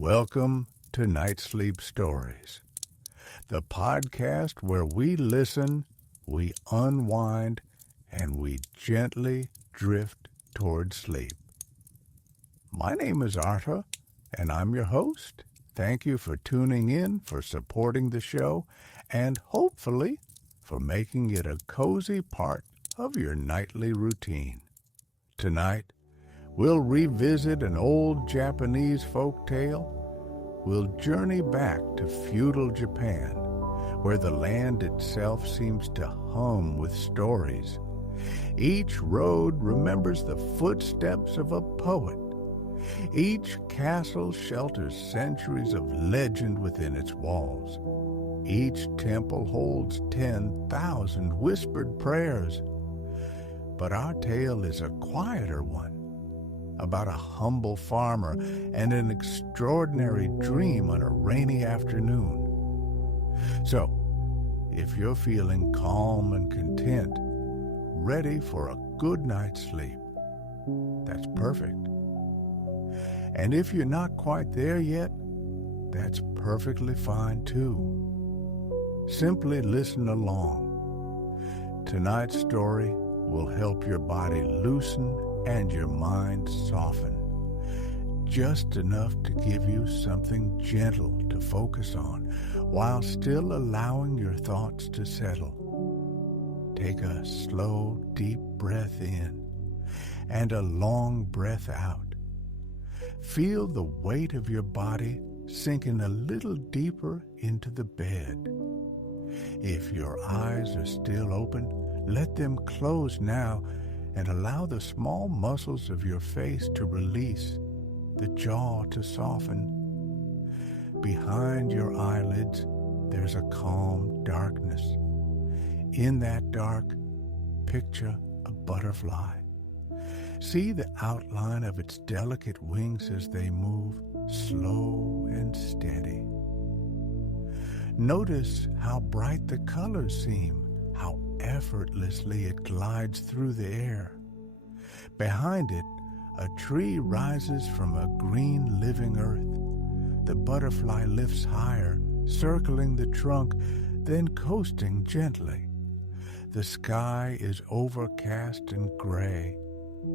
Welcome to Night Sleep Stories, the podcast where we listen, we unwind, and we gently drift toward sleep. My name is Arta, and I'm your host. Thank you for tuning in, for supporting the show, and hopefully for making it a cozy part of your nightly routine. Tonight, we'll revisit an old Japanese folk tale. We'll journey back to feudal Japan, where the land itself seems to hum with stories. Each road remembers the footsteps of a poet. Each castle shelters centuries of legend within its walls. Each temple holds 10,000 whispered prayers. But our tale is a quieter one, about a humble farmer and an extraordinary dream on a rainy afternoon. So, if you're feeling calm and content, ready for a good night's sleep, that's perfect. And if you're not quite there yet, that's perfectly fine too. Simply listen along. Tonight's story will help your body loosen and your mind soften, just enough to give you something gentle to focus on while still allowing your thoughts to settle. Take a slow, deep breath in and a long breath out. Feel the weight of your body sinking a little deeper into the bed. If your eyes are still open, let them close now and allow the small muscles of your face to release, the jaw to soften. Behind your eyelids, there's a calm darkness. In that dark, picture a butterfly. See the outline of its delicate wings as they move, slow and steady. Notice how bright the colors seem, how effortlessly it glides through the air. Behind it, a tree rises from a green living earth. The butterfly lifts higher, circling the trunk, then coasting gently. The sky is overcast and gray.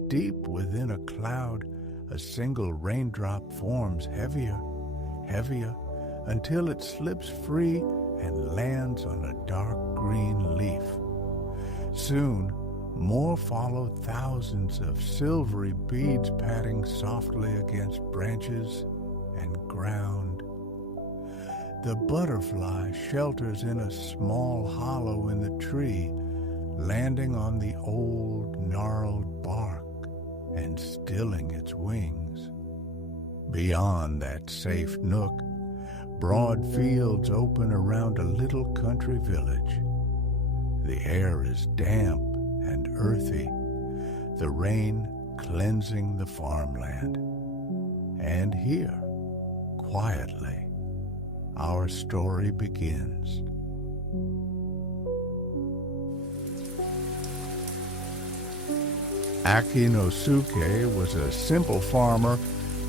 Deep within a cloud, a single raindrop forms heavier, until it slips free and lands on a dark green leaf. Soon, more follow, thousands of silvery beads patting softly against branches and ground. The butterfly shelters in a small hollow in the tree, landing on the old, gnarled bark and stilling its wings. Beyond that safe nook, broad fields open around a little country village. The air is damp and earthy, the rain cleansing the farmland. And here, quietly, our story begins. Akinosuke was a simple farmer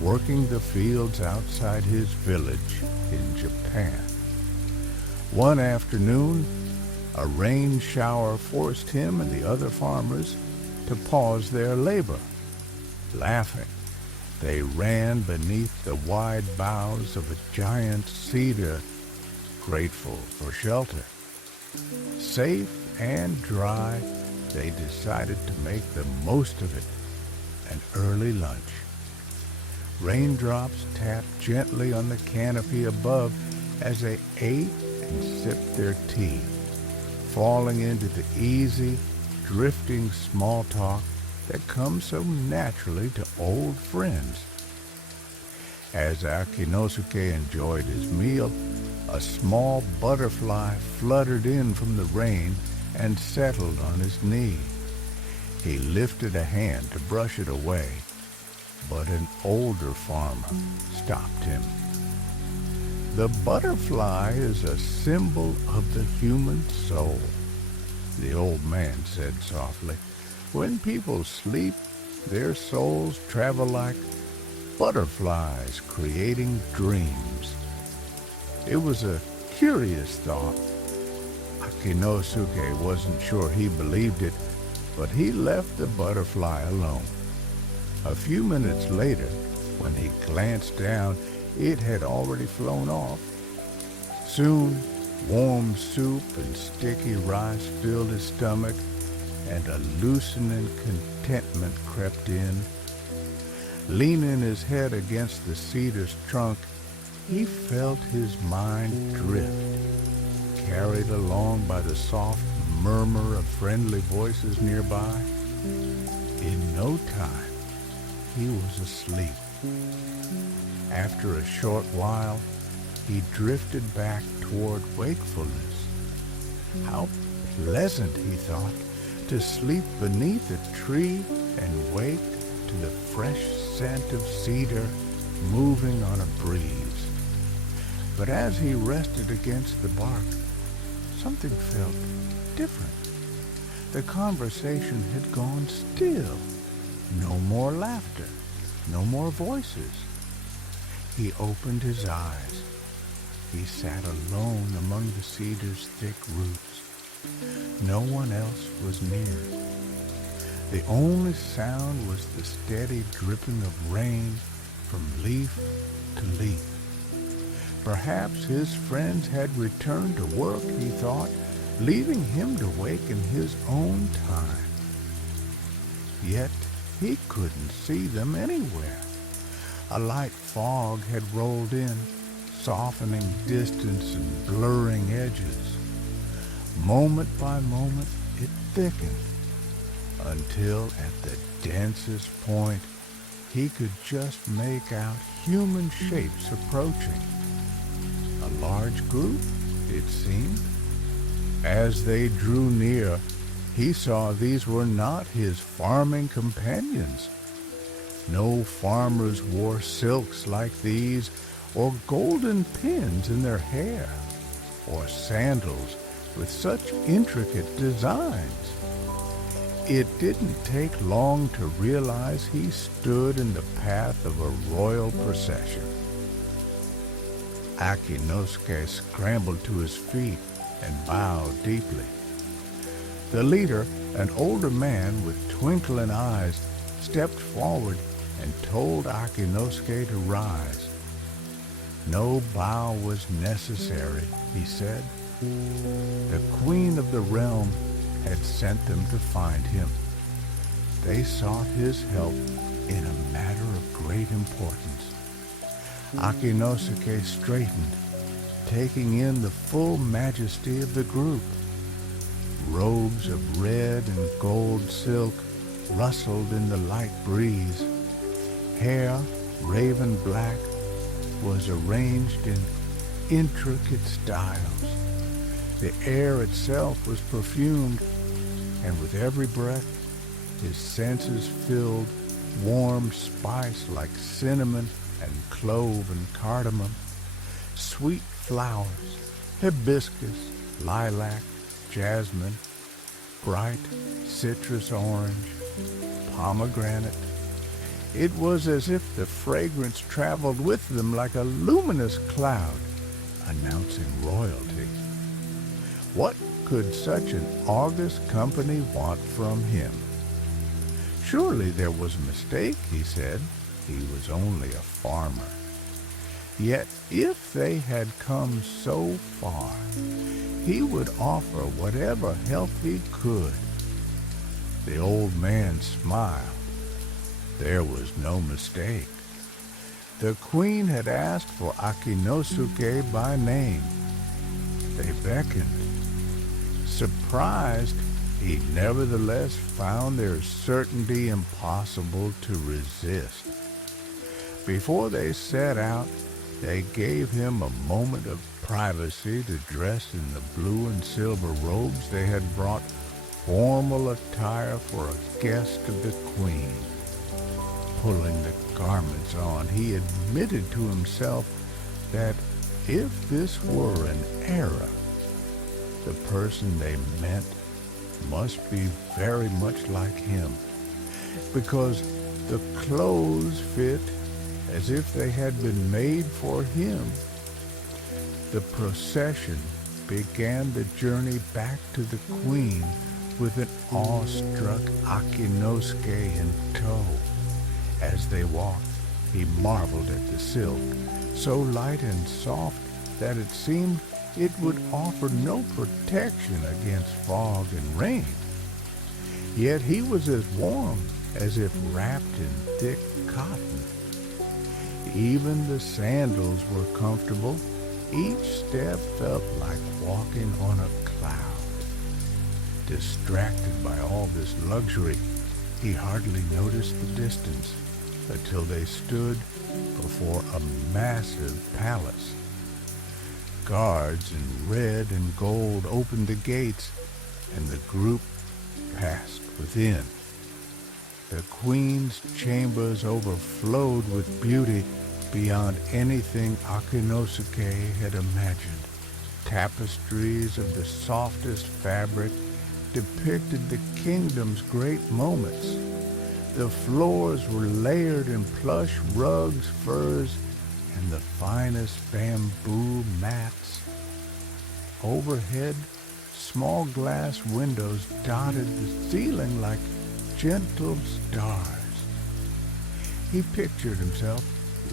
working the fields outside his village in Japan. One afternoon, a rain shower forced him and the other farmers to pause their labor. Laughing, they ran beneath the wide boughs of a giant cedar, grateful for shelter. Safe and dry, they decided to make the most of it, an early lunch. Raindrops tapped gently on the canopy above as they ate and sipped their tea, falling into the easy, drifting small talk that comes so naturally to old friends. As Akinosuke enjoyed his meal, a small butterfly fluttered in from the rain and settled on his knee. He lifted a hand to brush it away, but an older farmer stopped him. The butterfly is a symbol of the human soul, the old man said softly. When people sleep, their souls travel like butterflies creating dreams. It was a curious thought. Akinosuke wasn't sure he believed it, but he left the butterfly alone. A few minutes later, when he glanced down, it had already flown off. Soon, warm soup and sticky rice filled his stomach, and a loosening contentment crept in. Leaning his head against the cedar's trunk, he felt his mind drift, carried along by the soft murmur of friendly voices nearby. In no time, he was asleep. After a short while, he drifted back toward wakefulness. How pleasant, he thought, to sleep beneath a tree and wake to the fresh scent of cedar moving on a breeze. But as he rested against the bark, something felt different. The conversation had gone still. No more laughter, no more voices. He opened his eyes. He sat alone among the cedar's thick roots. No one else was near. The only sound was the steady dripping of rain from leaf to leaf. Perhaps his friends had returned to work, he thought, leaving him to wake in his own time. Yet he couldn't see them anywhere. A light fog had rolled in, softening distance and blurring edges. Moment by moment, it thickened, until at the densest point, he could just make out human shapes approaching. A large group, it seemed. As they drew near, he saw these were not his farming companions. No farmers wore silks like these, or golden pins in their hair, or sandals with such intricate designs. It didn't take long to realize he stood in the path of a royal procession. Akinosuke scrambled to his feet and bowed deeply. The leader, an older man with twinkling eyes, stepped forward and told Akinosuke to rise. No bow was necessary, he said. The queen of the realm had sent them to find him. They sought his help in a matter of great importance. Akinosuke straightened, taking in the full majesty of the group. Robes of red and gold silk rustled in the light breeze. Hair, raven black, was arranged in intricate styles. The air itself was perfumed, and with every breath, his senses filled warm spice like cinnamon and clove and cardamom, sweet flowers, hibiscus, lilac, jasmine, bright citrus orange, pomegranate. It was as if the fragrance traveled with them like a luminous cloud, announcing royalty. What could such an august company want from him? Surely there was a mistake, he said. He was only a farmer. Yet if they had come so far, he would offer whatever help he could. The old man smiled. There was no mistake. The queen had asked for Akinosuke by name. They beckoned. Surprised, he nevertheless found their certainty impossible to resist. Before they set out, they gave him a moment of privacy to dress in the blue and silver robes they had brought, formal attire for a guest of the queen. Pulling the garments on, he admitted to himself that if this were an error, the person they meant must be very much like him, because the clothes fit as if they had been made for him. The procession began the journey back to the queen with an awestruck Akinosuke in tow. As they walked, he marveled at the silk, so light and soft that it seemed it would offer no protection against fog and rain. Yet he was as warm as if wrapped in thick cotton. Even the sandals were comfortable. Each step felt like walking on a cloud. Distracted by all this luxury, he hardly noticed the distance until they stood before a massive palace. Guards in red and gold opened the gates, and the group passed within. The queen's chambers overflowed with beauty beyond anything Akinosuke had imagined. Tapestries of the softest fabric depicted the kingdom's great moments. The floors were layered in plush rugs, furs, and the finest bamboo mats. Overhead, small glass windows dotted the ceiling like gentle stars. He pictured himself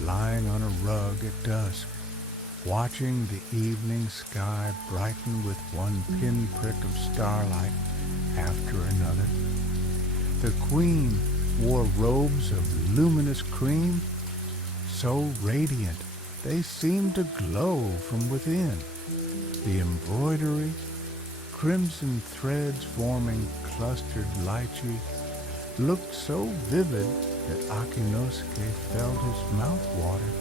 lying on a rug at dusk, watching the evening sky brighten with one pinprick of starlight after another. The queen wore robes of luminous cream, so radiant they seemed to glow from within. The embroidery, crimson threads forming clustered lychee, looked so vivid that Akinosuke felt his mouth water.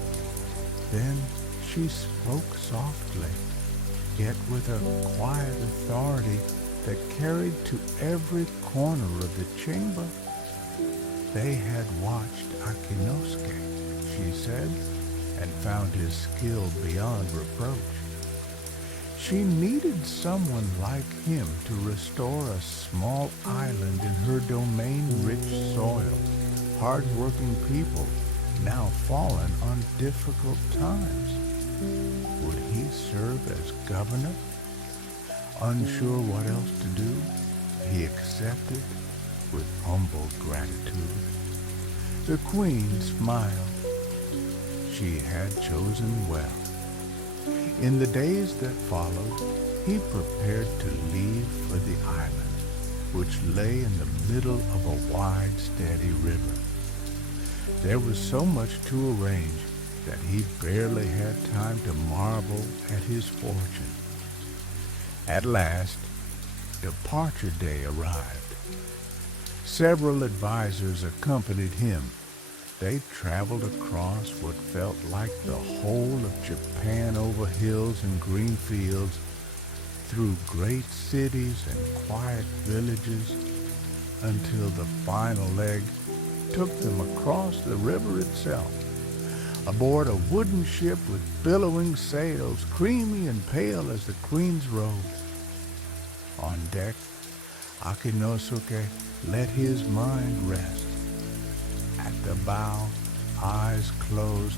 Then she spoke softly, yet with a quiet authority that carried to every corner of the chamber. They had watched Akinosuke, she said, and found his skill beyond reproach. She needed someone like him to restore a small island in her domain-rich soil. Hard-working people now fallen on difficult times. Would he serve as governor? Unsure what else to do, he accepted with humble gratitude. The queen smiled. She had chosen well. In the days that followed, he prepared to leave for the island, which lay in the middle of a wide, steady river. There was so much to arrange that he barely had time to marvel at his fortune. At last, departure day arrived. Several advisors accompanied him. They traveled across what felt like the whole of Japan over hills and green fields, through great cities and quiet villages, until the final leg took them across the river itself, aboard a wooden ship with billowing sails, creamy and pale as the queen's robe. On deck, Akinosuke let his mind rest. At the bow, eyes closed,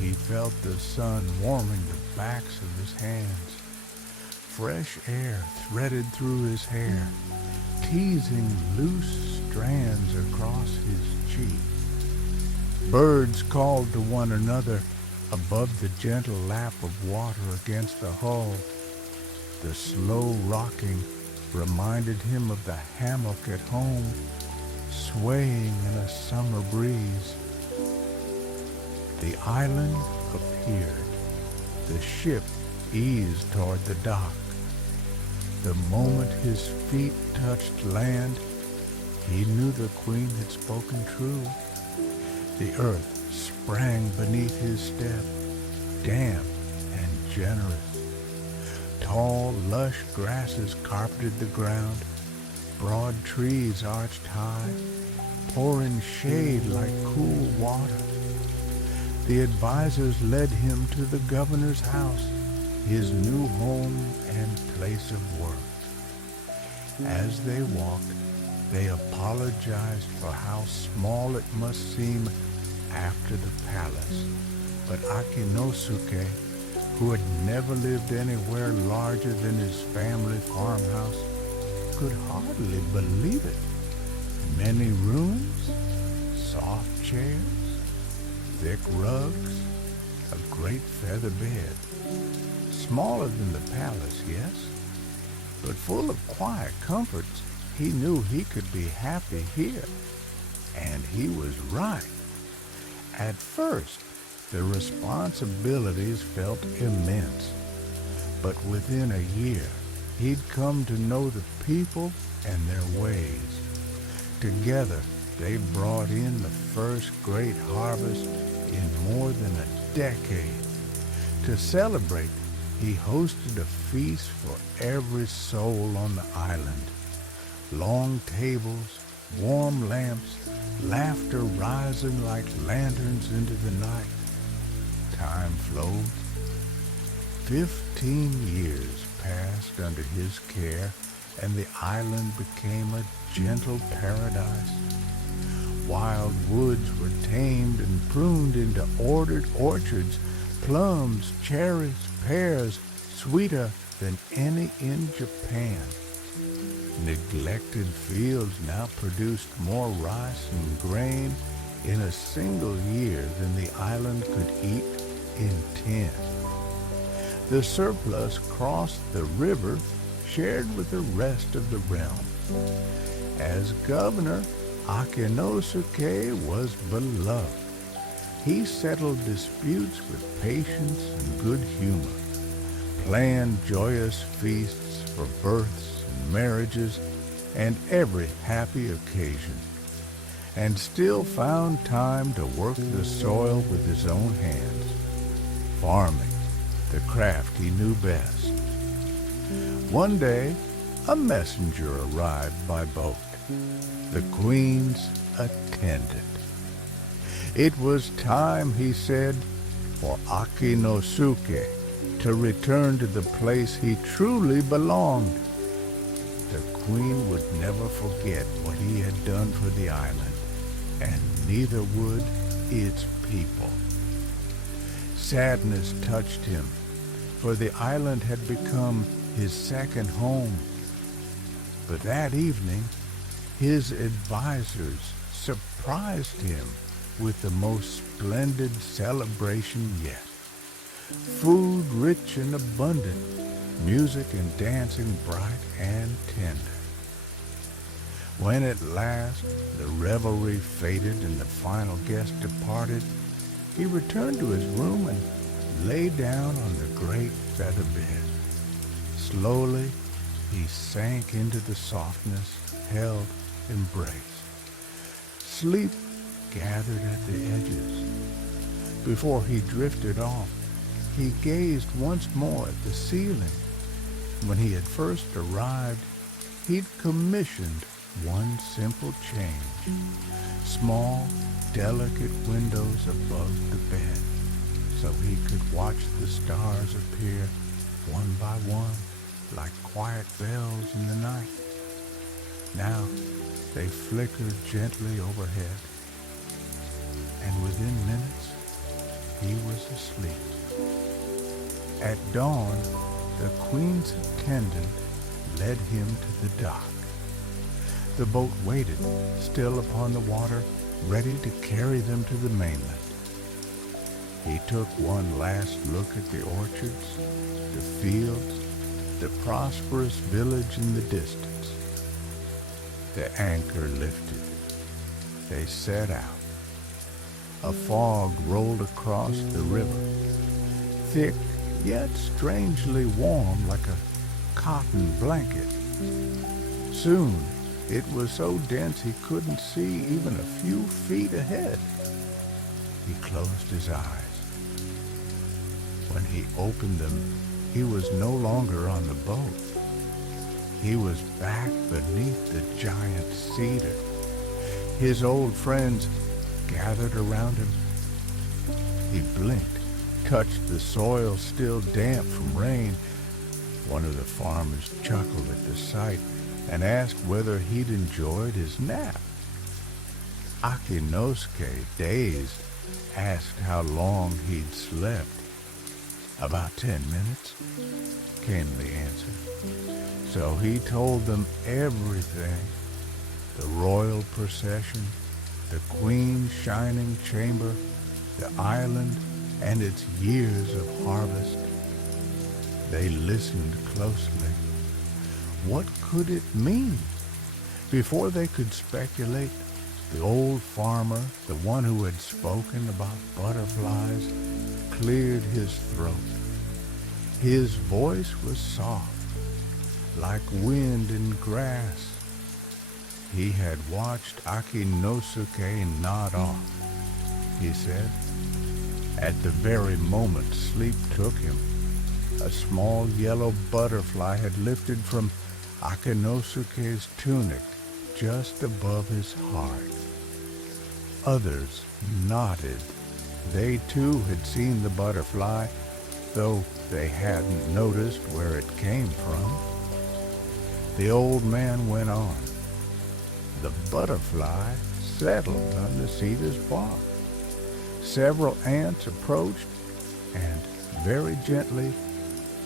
he felt the sun warming the backs of his hands. Fresh air threaded through his hair, teasing loose strands across his cheek. Birds called to one another above the gentle lap of water against the hull. The slow rocking reminded him of the hammock at home, swaying in a summer breeze. The island appeared. The ship eased toward the dock. The moment his feet touched land, he knew the queen had spoken true. The earth sprang beneath his step, damp and generous. Tall, lush grasses carpeted the ground. Broad trees arched high, pouring shade like cool water. The advisors led him to the governor's house, his new home and place of work. As they walked, they apologized for how small it must seem after the palace. But Akinosuke, who had never lived anywhere larger than his family farmhouse, could hardly believe it. Many rooms, soft chairs, thick rugs, a great feather bed. Smaller than the palace, yes, but full of quiet comforts. He knew he could be happy here. And he was right. At first, the responsibilities felt immense. But within a year, he'd come to know the people and their ways. Together, they brought in the first great harvest in more than a decade. To celebrate, he hosted a feast for every soul on the island. Long tables, warm lamps, laughter rising like lanterns into the night. Time flowed. 15 years passed under his care, and the island became a gentle paradise. Wild woods were tamed and pruned into ordered orchards, plums, cherries, pears, sweeter than any in Japan. Neglected fields now produced more rice and grain in a single year than the island could eat in 10. The surplus crossed the river, shared with the rest of the realm. As governor, Akinosuke was beloved. He settled disputes with patience and good humor, planned joyous feasts for births and marriages and every happy occasion, and still found time to work the soil with his own hands, farming, the craft he knew best. One day, a messenger arrived by boat, the queen's attendant. It was time, he said, for Akinosuke to return to the place he truly belonged. The queen would never forget what he had done for the island, and neither would its people. Sadness touched him, for the island had become his second home. But that evening, his advisors surprised him with the most splendid celebration yet. Food rich and abundant, music and dancing bright and tender. When at last the revelry faded and the final guest departed, he returned to his room and lay down on the great feather bed. Slowly, he sank into the softness, held, embraced. Sleep gathered at the edges. Before he drifted off, he gazed once more at the ceiling. When he had first arrived, he'd commissioned one simple change: small, delicate windows above the bed, so he could watch the stars appear one by one like quiet bells in the night. Now they flickered gently overhead, and within minutes he was asleep. At dawn, the queen's attendant led him to the dock. The boat waited, still upon the water, ready to carry them to the mainland. He took one last look at the orchards, the fields, the prosperous village in the distance. The anchor lifted. They set out. A fog rolled across the river, thick yet strangely warm like a cotton blanket. Soon it was so dense he couldn't see even a few feet ahead. He closed his eyes. When he opened them, he was no longer on the boat. He was back beneath the giant cedar. His old friends gathered around him. He blinked, touched the soil still damp from rain. One of the farmers chuckled at the sight and asked whether he'd enjoyed his nap. Akinosuke, dazed, asked how long he'd slept. "About 10 minutes," came the answer. So he told them everything: the royal procession, the queen's shining chamber, the island, and its years of harvest. They listened closely. What could it mean? Before they could speculate, the old farmer, the one who had spoken about butterflies, cleared his throat. His voice was soft, like wind in grass. He had watched Akinosuke nod off. He said, at the very moment sleep took him, a small yellow butterfly had lifted from Akinosuke's tunic just above his heart. Others nodded. They too had seen the butterfly, though they hadn't noticed where it came from. The old man went on. The butterfly settled under Cedar's bark. Several ants approached and very gently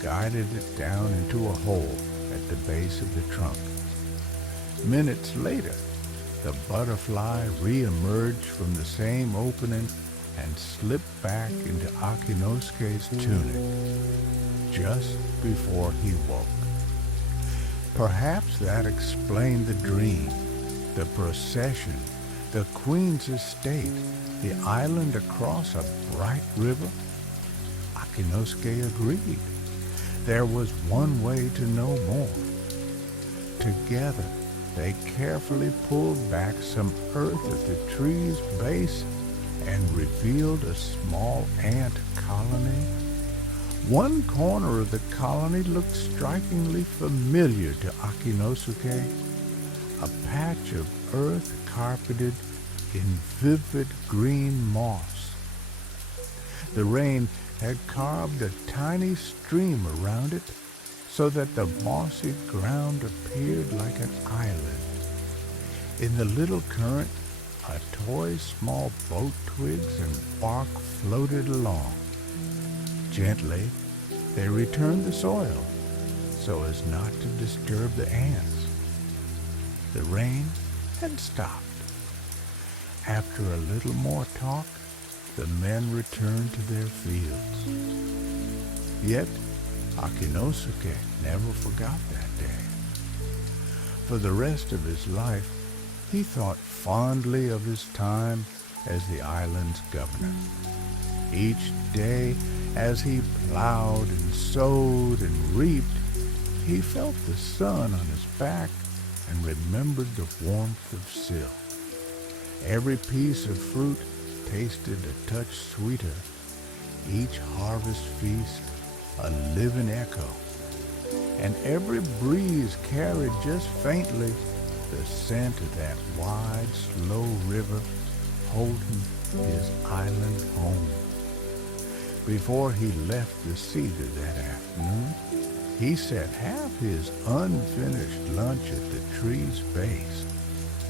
guided it down into a hole at the base of the trunk. Minutes later, the butterfly re-emerged from the same opening and slipped back into Akinosuke's tunic just before he woke. Perhaps that explained the dream, the procession, the queen's estate, the island across a bright river. Akinosuke agreed. There was one way to know more. Together, they carefully pulled back some earth at the tree's base and revealed a small ant colony. One corner of the colony looked strikingly familiar to Akinosuke, a patch of earth carpeted in vivid green moss. The rain had carved a tiny stream around it so that the mossy ground appeared like an island. In the little current, a toy small boat twigs and bark floated along. Gently, they returned the soil so as not to disturb the ants. The rain had stopped. After a little more talk, the men returned to their fields. Yet, Akinosuke never forgot that day. For the rest of his life, he thought fondly of his time as the island's governor. Each day, as he plowed and sowed and reaped, he felt the sun on his back and remembered the warmth of silk. Every piece of fruit tasted a touch sweeter, each harvest feast a living echo, and every breeze carried just faintly the scent of that wide, slow river holding his island home. Before he left the cedar that afternoon, he set half his unfinished lunch at the tree's base,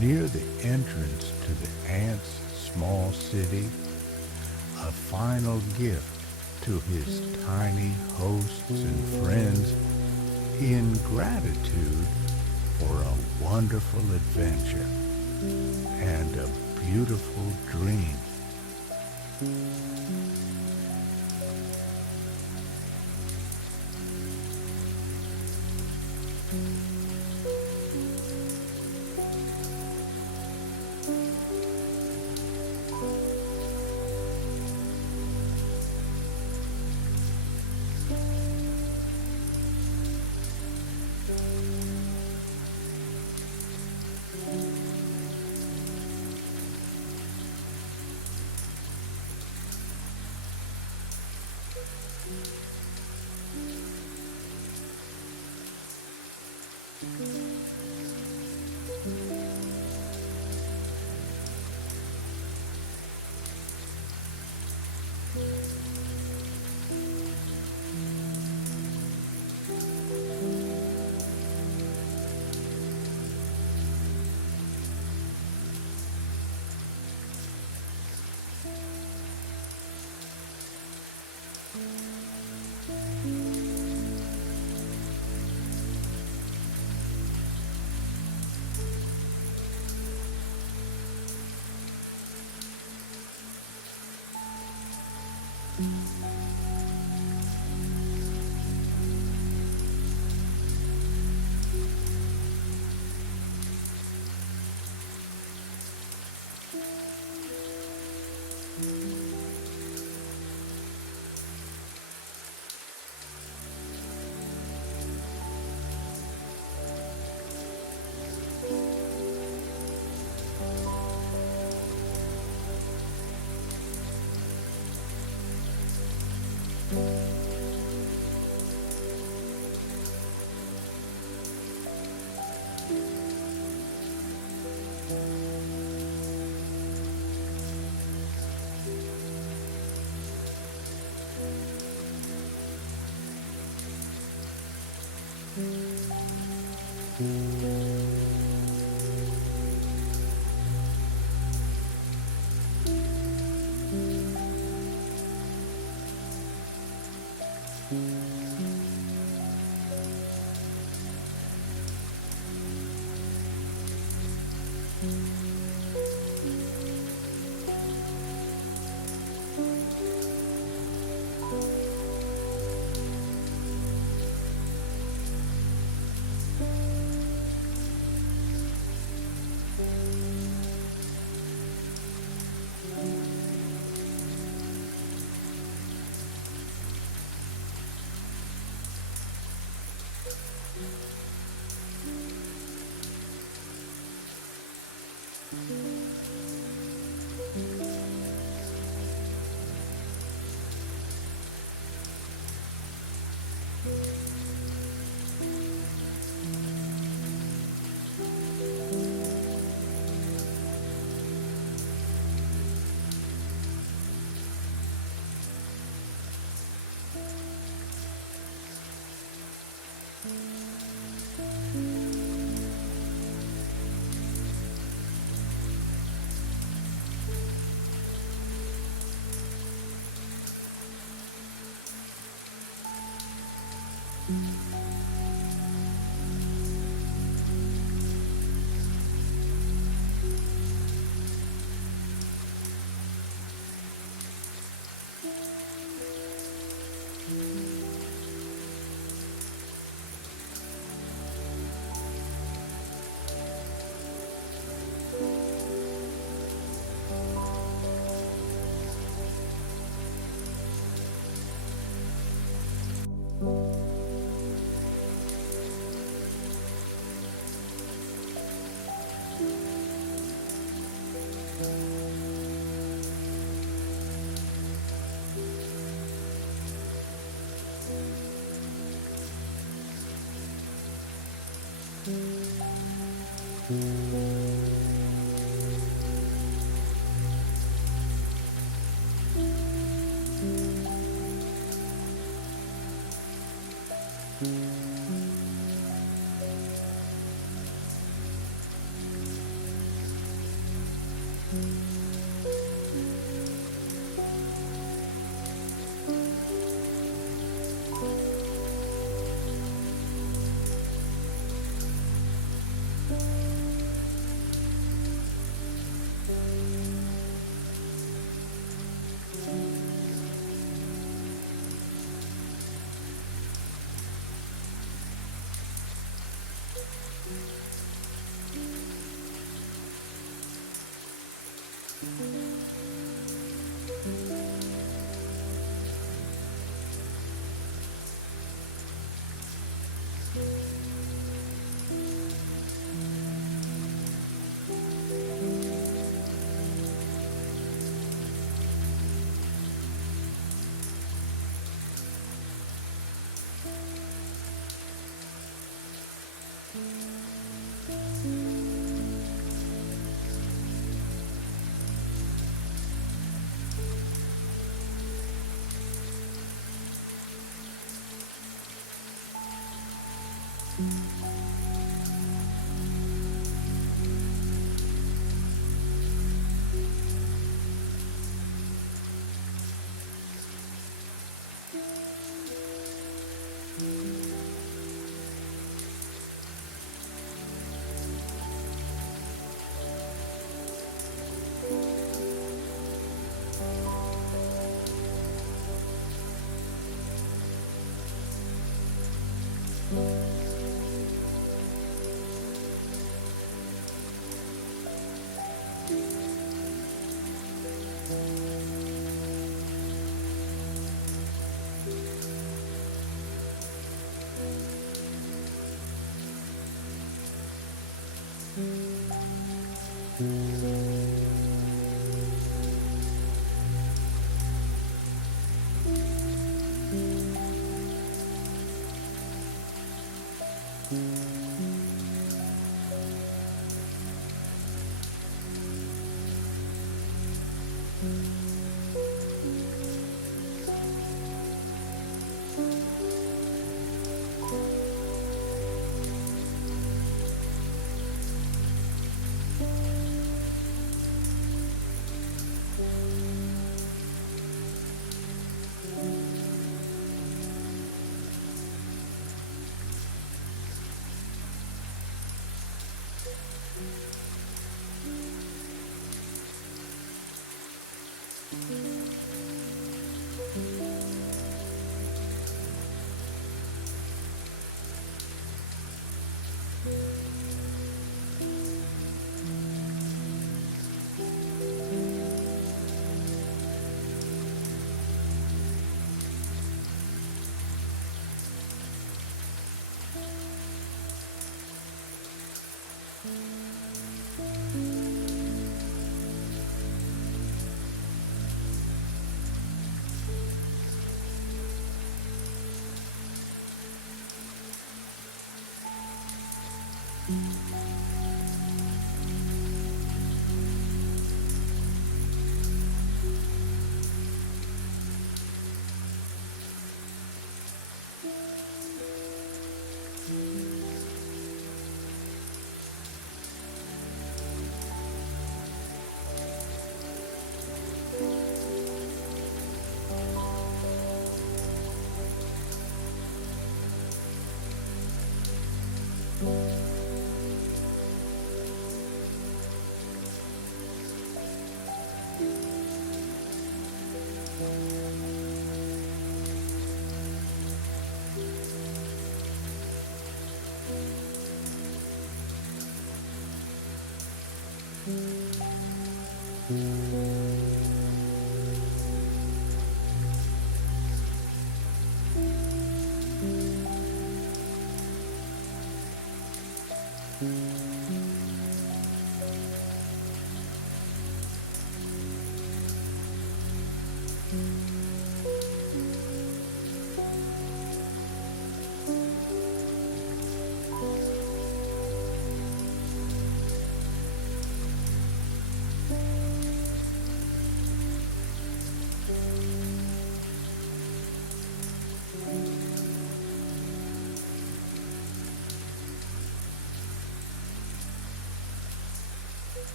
near the entrance to the ants' small city, a final gift to his tiny hosts and friends in gratitude for a wonderful adventure and a beautiful dream.